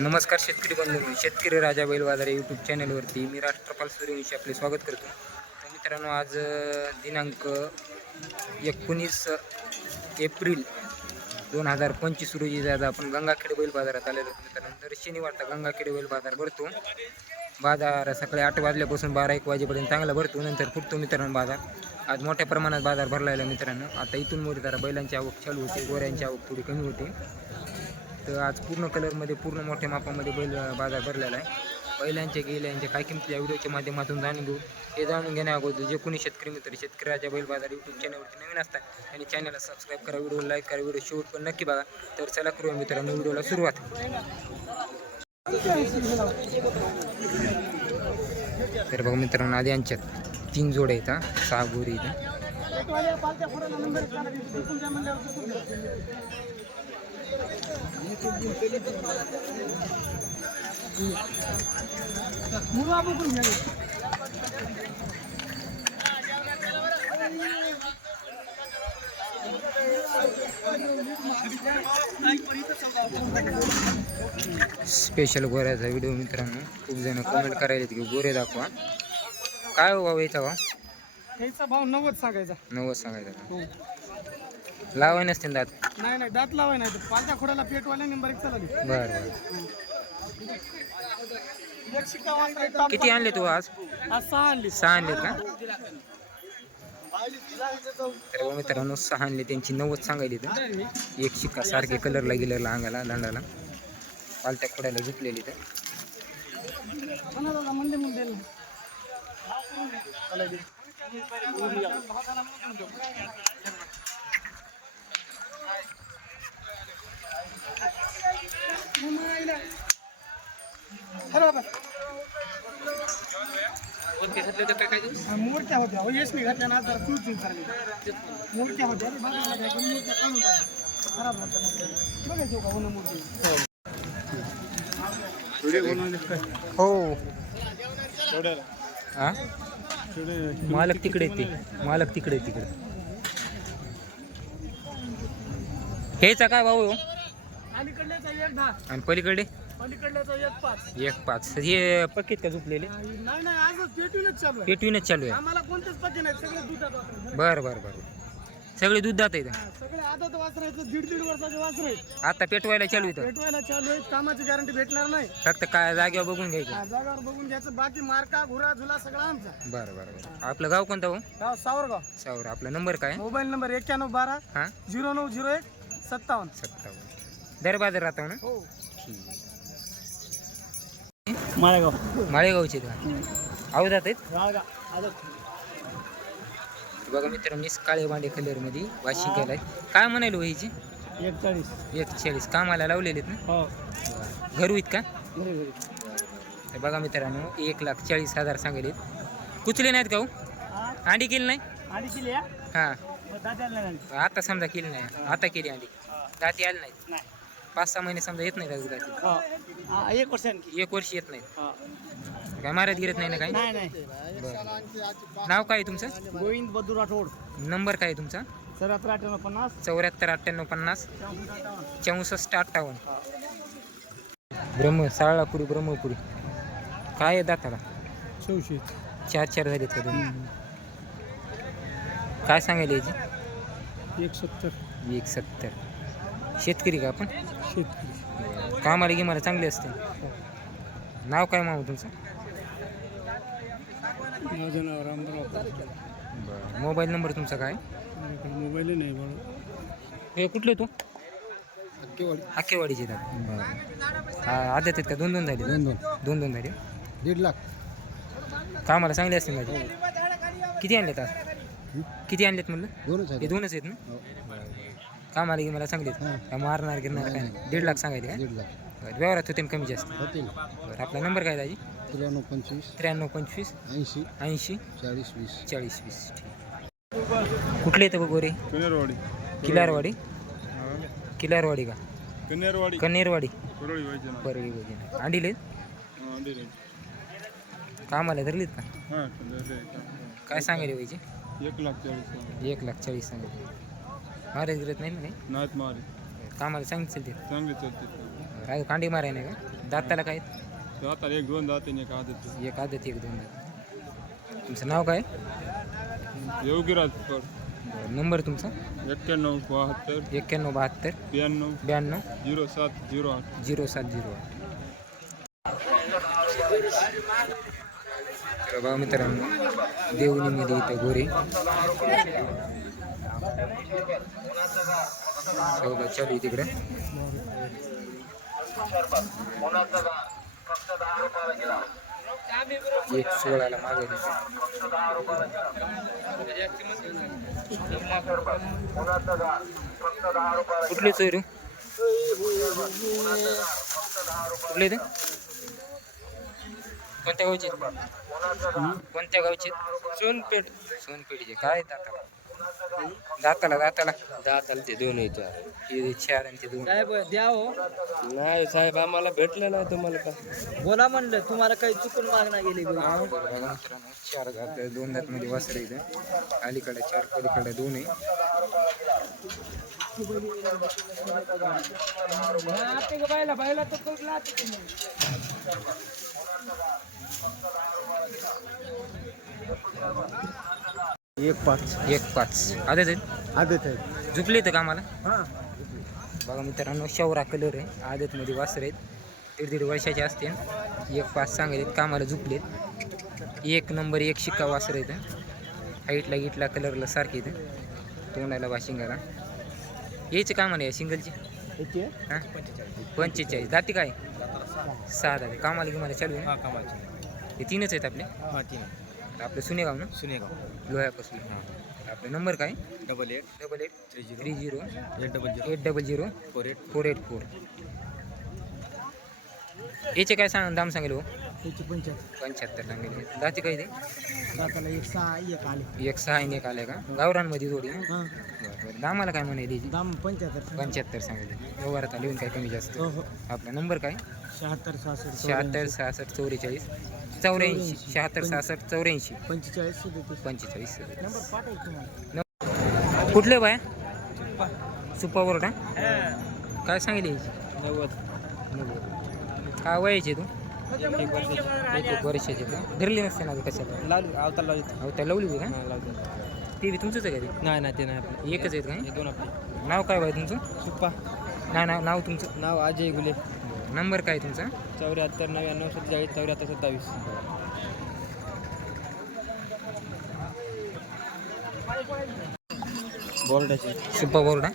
नमस्कार शेतकरी बंधू शेतकरी राजा बैल बाजार यूट्यूब चॅनलवरती मी राष्ट्रपाल सूर्यवंशी आपले स्वागत करतो. तर मित्रांनो आज दिनांक एकोणीस एप्रिल दोन हजार पंचवीस रोजी आज आपण गंगाखेड बैल बाजारात आलेलो मित्रांनो तर शनिवारचा गंगाखेड बैल बाजार भरतो. बाजार सकाळी आठ वाजल्यापासून बारा एक वाजेपर्यंत चांगला भरतो. नंतर फुटतो मित्रांनो बाजार. आज मोठ्या प्रमाणात बाजार भरला आहे मित्रांनो. आता इथून मोठी जरा बैलांची आवक चालू होते गोऱ्यांची आवक थोडी कमी होते. तर आज पूर्ण कलरमध्ये पूर्ण मोठ्या मापामध्ये बैल बाजार भरलेला आहे. बैलांच्या गेल्यांच्या काय किमती या व्हिडिओच्या माध्यमातून जाणून घेऊ. हे जाणून घेण्या अगोदर जे कोणी शेतकरी मित्र शेतकरी राजा बैल बाजार यूट्यूब चॅनलवरती नवीन असतात आणि चॅनलला सबस्क्राईब करा व्हिडिओ लाईक करा व्हिडिओ शेवट पण नक्की बघा. तर चला करूया मित्रांनो व्हिडिओला सुरुवात. तर बघा मित्रांनो आधी यांच्यात तीन जोड आहेत हा. सहा गोरी इथं स्पेशल गोऱ्याचा व्हिडिओ मित्रांनो खूप जण कमेंट करायला की गोरे दाखवा. काय हो भाऊ याचा भाव? याचा भाव नव्वद सांगायचा. नव्वद सांगायचा. हो. लावाय नसतील दात. नाही नाही दात लावाय नाही पालत्या खोड्याला पेटवाल्या नंबर एक चला बरं बरं. किती आणले तू आज? आज सहा आणली. सहा आणले का? तर मित्रांनो सहा आणले त्यांची नव्वद सांगायली तर एक शिक्का सारखे कलरला गेलेला अंगाला दांडाला. पालत्या खोड्याला झुकलेली तर मूर्त्या होत्या हो घातल्या ना जरा झाली. मूर्त्या होत्या मूर्त्या काढून. खराब होत्या मूर्त्या. बघायचो का होणं मूर्ती. हो. हा मालक तिकडे आहेत ते मालक तिकडे तिकडे हेचा काय भाऊ? आणि पलीकडे? एक पाच. एक पाच. हे पक्कीत का झुकलेले नाही नाही आजच पेटूनच चालू आहे. पेटवीनच चालू आहे. आम्हाला कोणतेच पत्ते नाही सगळे दुधात वासरं. बरं बरं बरं. सगळे दूध जात आहेत सगळे आदत वासरायचं दीड दीड वर्षाचे वासर आहेत. आता पेटवायला चालू आहे पेटवायला चालू आहेत कामाची गॅरंटी भेटणार नाही. फक्त काय जागेवर बघून घ्यायचं? हा, जागावर बघून घ्यायचं. बाकी मार्का घुरा झुला सगळा आमचा. बरं बरं बरं. आपलं गाव कोणतं हो? गाव सावरगाव. सावर आपला नंबर काय? मोबाईल नंबर एक्क्याण्णव बारा हां? झिरो नऊ झिरो एक सत्तावन्न. सत्तावन्न. दर बाजार राहतो ना? हो. ठीक माळेगाव. माळेगावचे आऊ जात आहेत? बघा मित्र मी काळे बांडे कलरमध्ये वाशिंग केलाय. काय म्हणायला हो ह्याची एकचाळीस. एक चाळीस कामाला लावलेले आहेत हो. ना घरू आहेत का बघा मित्रांनो एक लाख चाळीस हजार सांगेल कुचले नाहीत का हो? अंडी केली नाही? हां. आता समजा केली नाही. आता केली अंडी. दाती आली नाहीत. नाही. पाच सहा महिने समजा येत नाही का दाती. हो एक वर्ष आणखी. एक वर्ष येत नाहीत. हा. काय मारत गिरत नाही ना काय नाही नाही. नाव काय आहे तुमचं? गोविंद बद्दू राठोड. नंबर काय आहे तुमचा? सत्तर अठ्ठ्याण्णव पन्नास. चौऱ्याहत्तर अठ्ठ्याण्णव पन्नास. चौसष्ट अठ्ठावन्न. ब्रह्म साळापुरी ब्रह्मपुरी. काय आहे दाताला? चौशे. चार चार झालेत का दोन? काय सांगायला याची एक सत्तर एक सत्तर शेतकरी का आपण? शेतकरी. कामाला गिमाला चांगले असते. नाव काय मामा तुमचं? माझं नाव रामराव बरं. मोबाईल नंबर तुमचा काय? मोबाईल नाही हे कुठले तू? हाकेवाडीचे दादा. बरं. हा आद्यात आहेत का? दोन दोन झाले. दोन दोन. दोन दोन झाले. दीड लाख. कामाला चांगले असतील माझे किती आणलेत आज? किती आणलेत म्हणलं? दोनच हे दोनच आहेत ना? कामाला की मला चांगले आहेत काय मारणार गिरणार काय नाही. दीड लाख सांगायचे काय दीड लाख. बरं व्यवहारात होते ना कमी जास्त? होतील. बरं आपला नंबर काय दाजी? त्र्याण्णव पंचवीस. त्र्याण्णव पंचवीस. ऐंशी. ऐंशी. चाळीस वीस. चाळीस वीस. कुठले येतं बघ गोरे? कनेरवाडी किलारवाडी? किलारवाडी का? कनेरवाडी कन्नेरवाडी परळी वगैरे अंडीले. कामाला धरलीत का? हा काय सांगायला व्हायचे एक लाख चाळीस हजार. एक लाख चाळीस सांगायचे महाराज गिरत नाही? ना काही नाहीत मारे कामाला सांगितलं ते चांगले चालते राजू कांडी माराय नाही का? दाताला काय ते आता एक दोन दाते एक आदत एक आदत एक दोन दात। तुमचं नाव काय योगीराज बरं, नंबर तुमचा एक्क्याण्णव बहात्तर। एक्क्याण्णव बहात्तर। ब्याण्णव ब्याण्णव झिरो सात झिरो आठ। झिरो सात झिरो आठ। तर बघा मित्रांनो देवणीमध्ये इथं गोरे। सौदा चालू आहे तिकडे एक सोळाला मागे कुठले चोरी कुठले ते कोणत्या गावचे? कोणत्या गावचे? सोनपेठ. सोनपेठचे. काय आता? दाताला दाताला दाताला ते दोन येते. हे चार आणि ते दोन. साहेब द्या हो. नाही साहेब आम्हाला भेटलं नाही तुम्हाला का? बोला म्हणलं तुम्हाला काही चुकून मागणा गेली चार दात दोन दात मध्ये वासर अलीकडे चार पलीकडे दोन आहे. बायला बायला तर एक पाच. एक पाच. आधीच आहेत? आदत आहे झुकले तर कामाला बघा मित्रांनो शवरा कलर आहे. आदतमध्ये वासर आहेत. दीड दीड वर्षाचे असते एक पाच सांगलेत कामाला झुकलेत एक नंबर एक शिक्का वासर येतं हाईटला गिटला कलरला सारखे येतं तोंडाला वाशिंगाला यायचे कामाला या सिंगलचे हां? पंचेचाळीस. जाती काय? सहा. दाते कामाला की मला चालू आहे ना? हे तीनच आहेत आपले? आपलं सुनेगाव ना? सुनेगाव. लोह्यापासून आपला नंबर काय? Double eight. Double eight three zero. Three zero. Eight double zero. Eight double zero. Four eight four. Eight four. याचे काय सांग दाम सांगेल हो? त्याची पंचायत पंच्याहत्तर सांगेल. जाते काय ते? दाताला एक सहा एक आले. एक सहा आणि एक आलाय का? जोडी ना हाँ. बरं बरं. दामाला काय म्हणाली याची? दाम पंच्याहत्तर पंच्याहत्तर सांगेल. व्यवहारात लिहून काय कमी जास्त? हो हो. आपला नंबर काय? शहात्तर सहासष्ट शहात्तर सहासष्ट चौवेचाळीस चौऱ्याऐंशी शहात्तर सहासष्ट चौऱ्याऐंशी. पंचेचाळीस सदतीस. पंचेचाळीस नंबर कुठले बाय? सुपावर का? काय सांगितले याची? नव्वद. काय वयाचे तू? एक एक वर्षाचे तू. धरली नसते ना कशाला? लावली आवता लावली. अहो त्या लवली होती का? लावली ते बी तुमचंच आहे का ते? नाही नाही ते नाही आपलं. एकच आहेत काय हे दोन आपले. नाव काय बाय तुमचं? सुप्पा. नाही नाव नाव तुमचं? नाव अजय गुले. नंबर काय तुमचा? चौऱ्याहत्तर नव्याण्णव सत्तेचाळीस चौऱ्याहत्तर सत्तावीस. बोर्डाचे. सुप्पा बोर्डा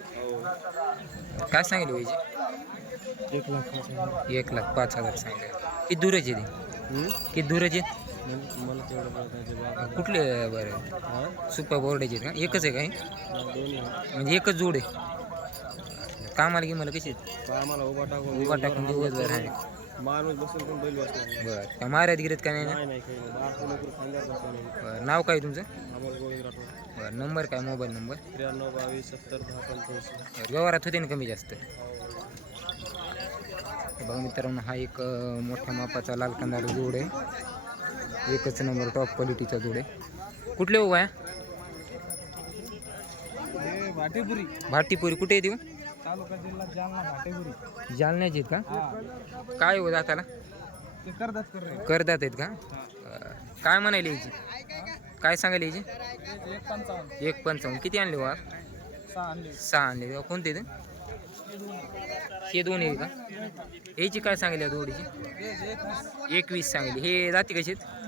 काय सांगितलं वयाचे एक लाख एक लाख पाच हजार सांगितलं. किती दूरच आहे ते किती दूरच आहे मला तेवढं बाबा. कुठले बरं? हा? सुप्पा बोर्डाचे आहेत का एकच आहे काय? दोन्ही म्हणजे एकच जोड आहे. कामाला की मला कशी उभा टाकून उभा टाकून दिवसभर आहे. माणूस बसून पण बैल बसणार बरं. त्या महाराज गिरीत काय नाही? ना नाही नाही काही नाही. बारा लोक खांद्यावर बसणार बरं. नाव काय तुमचं? अमोल गोविंद राठोड. बरं. नंबर काय? Mobile number? त्र्याण्णव बावीस सत्तर दहा पंच्याऐंशी बरं, व्यवहारात होते ना कमी जास्त? बघा मित्रांनो हा एक अं, मोठ्या मापाचा लाल कांदा जोड आहे. एकच नंबर टॉप क्वालिटीचा जोड आहे. कुठले हो आहे भाटेपुरी. भाटीपुरी. कुठे येते हो? तालुका जिल्हा जालना भाटेपुरी जालन्याचे आहेत का? काय हो दाताला ते करतात कर रे. करदात आहेत का. काय म्हणायला यायची काय सांगायला यायची एक पंचावन्न. एक पंचावन्न. किती आणले वा सहा आणले. सहा आणले. कोणते ते? हे दोन आहे का? याची काय सांगितली जोडीची एकवीस सांगितली हे जाती कशी नेमके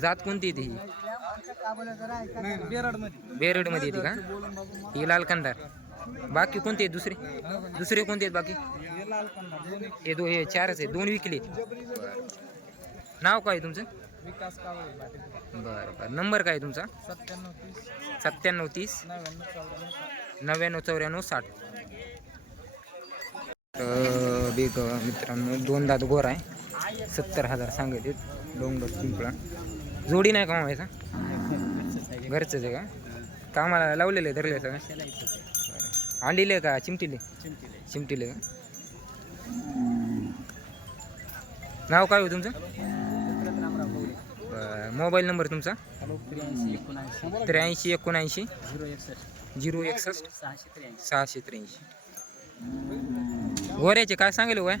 जात कोणती येते ही बेरडमध्ये बेरडमध्ये येते का? ही लाल कंदार. बाकी कोणते आहेत दुसरे? दुसरे कोणते आहेत बाकी? हे दो हे चारच आहे दोन विकले नाव काय आहे तुमचं? विकास बरं बरं. नंबर काय आहे तुमचा? सत्त्याण्णव तीस. नव्याण्णव चौऱ्याण्णव साठ. बेग मित्रांनो दोन दात गोर आहे. सत्तर हजार सांगितले डोंगर पिंपळा. जोडी नाही कमावायचा घरचंच आहे का? कामाला लावलेलं आहे धरले सगळं? अंडीले का चिमटीले? चिमटीले का? नाव काय हो तुमचं? मोबाईल नंबर तुमचा? त्र्याऐंशी एकोणऐंशी. झिरो एकसष्ट. सहाशे त्र्याऐंशी. सहाशे त्र्याऐंशी गोऱ्याचे काय सांगेल हो वय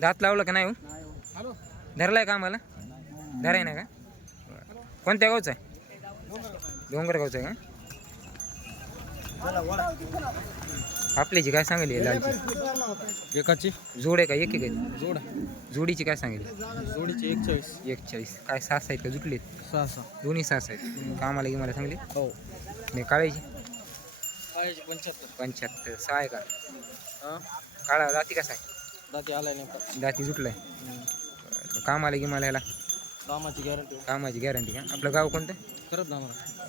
दात लावलं का नाही हो? धरलाय का आम्हाला? धराय ना का? कोणत्या गावचा आहे? डोंगर गावचा आहे का? आपल्याची काय सांगेल लालची? एकाची? जोड आहे का एक एक जोड. जोडीची काय सांगेल? जोडीची एक चाळीस एक चाळीस काय सास आहेत का? जुटलेत सहा सहा. दोन्ही सास आहेत. कामाला की मला सांगले? हो. नाही काळायची? पंच्याहत्तर. पंच्याहत्तर. सहा आहे का? काळा दाती कसा आहे? दाती आलाय नाही दाती जुटलाय बरं. कामाला की मला ह्याला? कामाची गॅरंटी कामाची गॅरंटी का? आपलं गाव कोणतं? करत ना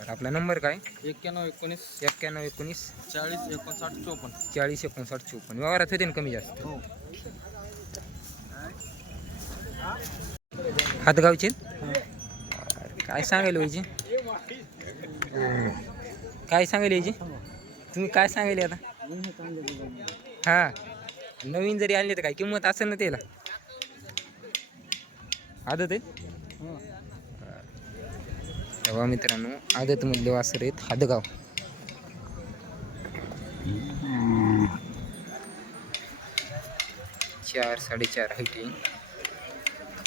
आपला नंबर काय? एक्क्याण्णव एकोणीस एक्क्याण्णव एकोणीस चाळीस एकोणसाठ चोपन्न. चाळीस एकोणसाठ चोपन्न. व्यवहारात होते ना कमी जास्त? हो. हातगावचे काय सांगायला याची काय सांगायला याची तुम्ही काय सांगायले आता? हा. नवीन जरी आणले तर काय किंमत असेल ना त्याला? आदत आहे? तेव्हा मित्रांनो आदत मधले वासर आहेत हादगाव. चार साडेचार हाईट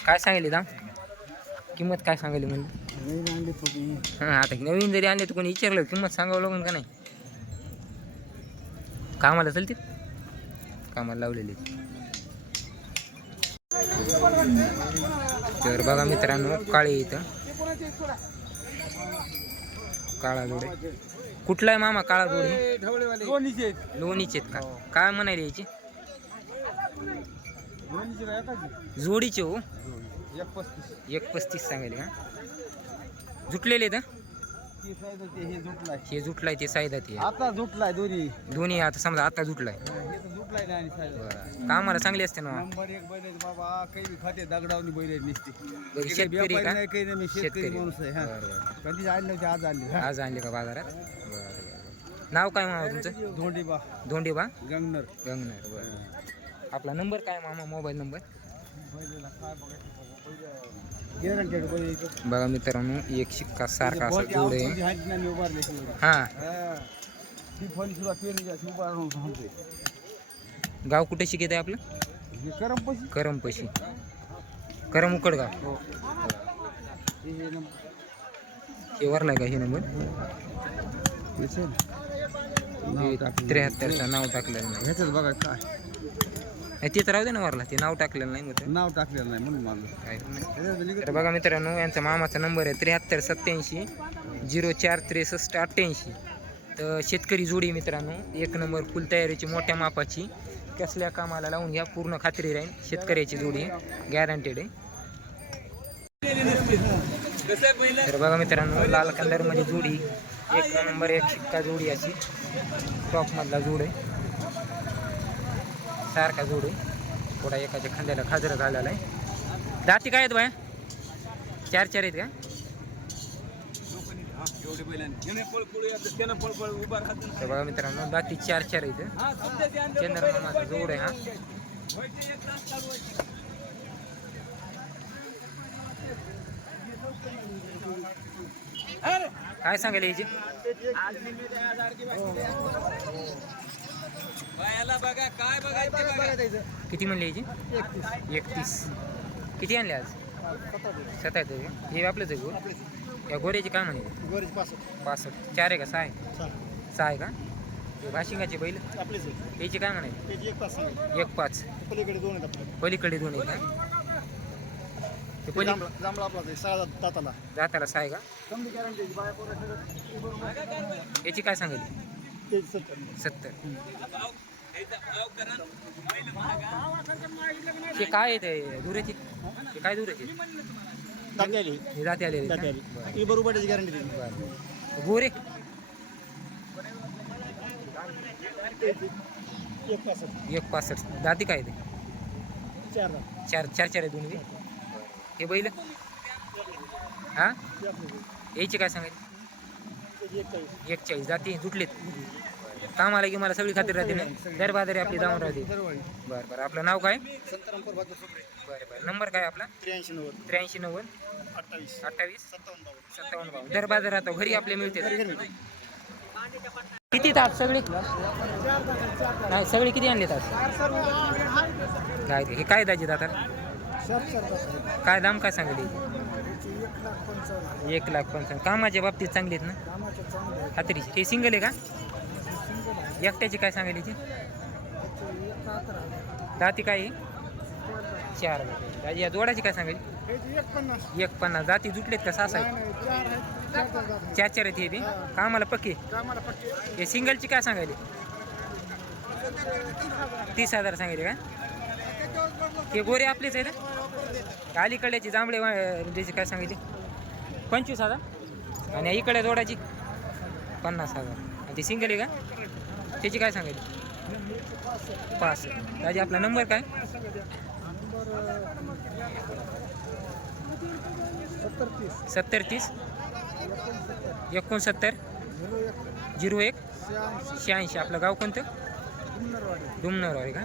काय सांगितले दाम किंमत काय सांगितली म्हणजे हां आता नवीन जरी आणले तर कोणी विचारलं किंमत सांगावं लागून का नाही? कामाला चलतील कामाला लावलेली तर बघा मित्रांनो काळे इथं काळा जोडे. कुठला आहे मामा काळा जोडे? लोणीचे आहेत का? काय म्हणायला याची जोडीचे हो. एक पस्तीस. सांगायले का जुटलेले तर हे जुटलाय ते सायदा ते. आता झुटलाय दोन्ही. दोन्ही आता समजा आता जुटलाय आणि. बरं. कामाला चांगले असते ना नंबर एक बैल आहेत बाबा. काही बी खाते दगडावनी बैल आहेत नुसते. बरं, काही शेतकरी व्यापारी का? नाही काही नाही मी शेतकरी शेतकरी. माणूस आहे हा. बरं, बरं. कधी आणले होते आज आणले हा. आज आणले का बाजारात? बरं, बरं. नाव काय मामा तुमचं? धोंडी बा धोंडे बा गंगनर. गंगनर बरं. आपला नंबर काय मामा? Mobile number? बैल इथं. बघा मित्रांनो एक शिक्का सारखा असा जोड आहे. हा. हा. गाव कुठे शिकत आहे आपलं? करम पैसे करमपशी. करम उकडगाव हो. हे हे वरला का हे नंबर? त्र्याहत्तरचं नाव टाकलेलं नाही बघा काय. नाही, ते तर राहू दे ना वरला ते नाव टाकलेलं नाही मग नाव टाकलेलं नाही म्हणून लिहिलं- तर बघा मित्रांनो यांचा मामाचा नंबर आहे त्र्याहत्तर सत्याऐंशी झिरो चार त्रेसष्ट अठ्ठ्याऐंशी. तर शेतकरी जोडी मित्रांनो एक नंबर फुल तयारीची मोठ्या मापाची. कसल्या कामाला लावून घ्या पूर्ण खात्री राहील. शेतकऱ्याची जोडी गॅरंटेड आहे. तर बघा मित्रांनो लाल कलरमध्ये जोडी एक नंबर एक शिक्का जोडी अशी. टॉपमधला जोड आहे. सारखा जोड. थोडा एकाच्या खांद्याला खाजरं घालायला आहे. दाती काय आहेत बाया? चार चार आहेत का? तर बघा मित्रांनो दाती चार चार आहेत चंद्रमामाचा जोड आहे हा. काय सांगायला याची किती म्हणले याची? एकतीस. किती आणले आज? सत्याहत्तर का? हे आपलंच आहे गोर या गोऱ्याची काय म्हणे पासष्ट. चार आहे का? सहा आहे? सहा. आहे का? भाशिंगाचे बैल? आपलेच आहे. याची काय म्हणायची एक पाच पलीकडे दोन आहेत आपले. पलीकडे दोन आहे का दाताला जाताला. सहा आहे का? याची काय सांगितली सत्तर. ते काय आहे ते? काय आली हे जाते आली ही त्याची गॅरंटी दिली गोरे. एक पासष्ट. एक पासष्ट. दाती काय ते चार चार चार चार आहे दोन्ही बी. हे बैल? हा? ते आपले याची काय सांगायची? त्याची एक चाळीस. एक चाळीस जाती जुटलेत कामाला की मला सगळी खात्री राहते ना? दर बाजारी आपली जाऊन राहते. बर बरं. बरं आपलं नाव काय? बरं बरं. नंबर काय आपला? त्र्याऐंशी नव्वद. त्र्याऐंशी नव्वद अठ्ठावीस. अठ्ठावीस सत्तावन्न बावन्न सत्तावन्न बावन्न दर बाजार राहतो घरी आपले मिळते. किती तास सगळे? नाही सगळे किती आणले तास काय हे काय दाजी दादा? काय दाम काय सांगली? एक लाख पंचावन्न. कामाच्या बाबतीत चांगली आहेत ना? खात्री ते सिंगल आहे का? एकट्याची काय सांगितली ती? जाती काय? आहे? चार हजार. या जोडाची काय सांगेल एक पन्नास जाती जुटलेत का सहा आहे चार चार चार आहेत हे बी. कामाला पक्की? हे सिंगलची काय सांगायली? तीस हजार सांगितले का? हे गोरे आपलेच आहेत ना? अलीकडल्याची जांभळे वा- त्याची काय सांगितली पंचवीस हजार. आणि इकडे जोडाची पन्नास हजार. आणि ती सिंगल आहे का? त्याची काय सांगायची? पाच दाजी आपला नंबर काय? सत्तर तीस एकोणसत्तर. झिरो एक. शहाऐंशी. आपलं गाव कोणतं? जुन्नरवाडी डुमनरवाडी का?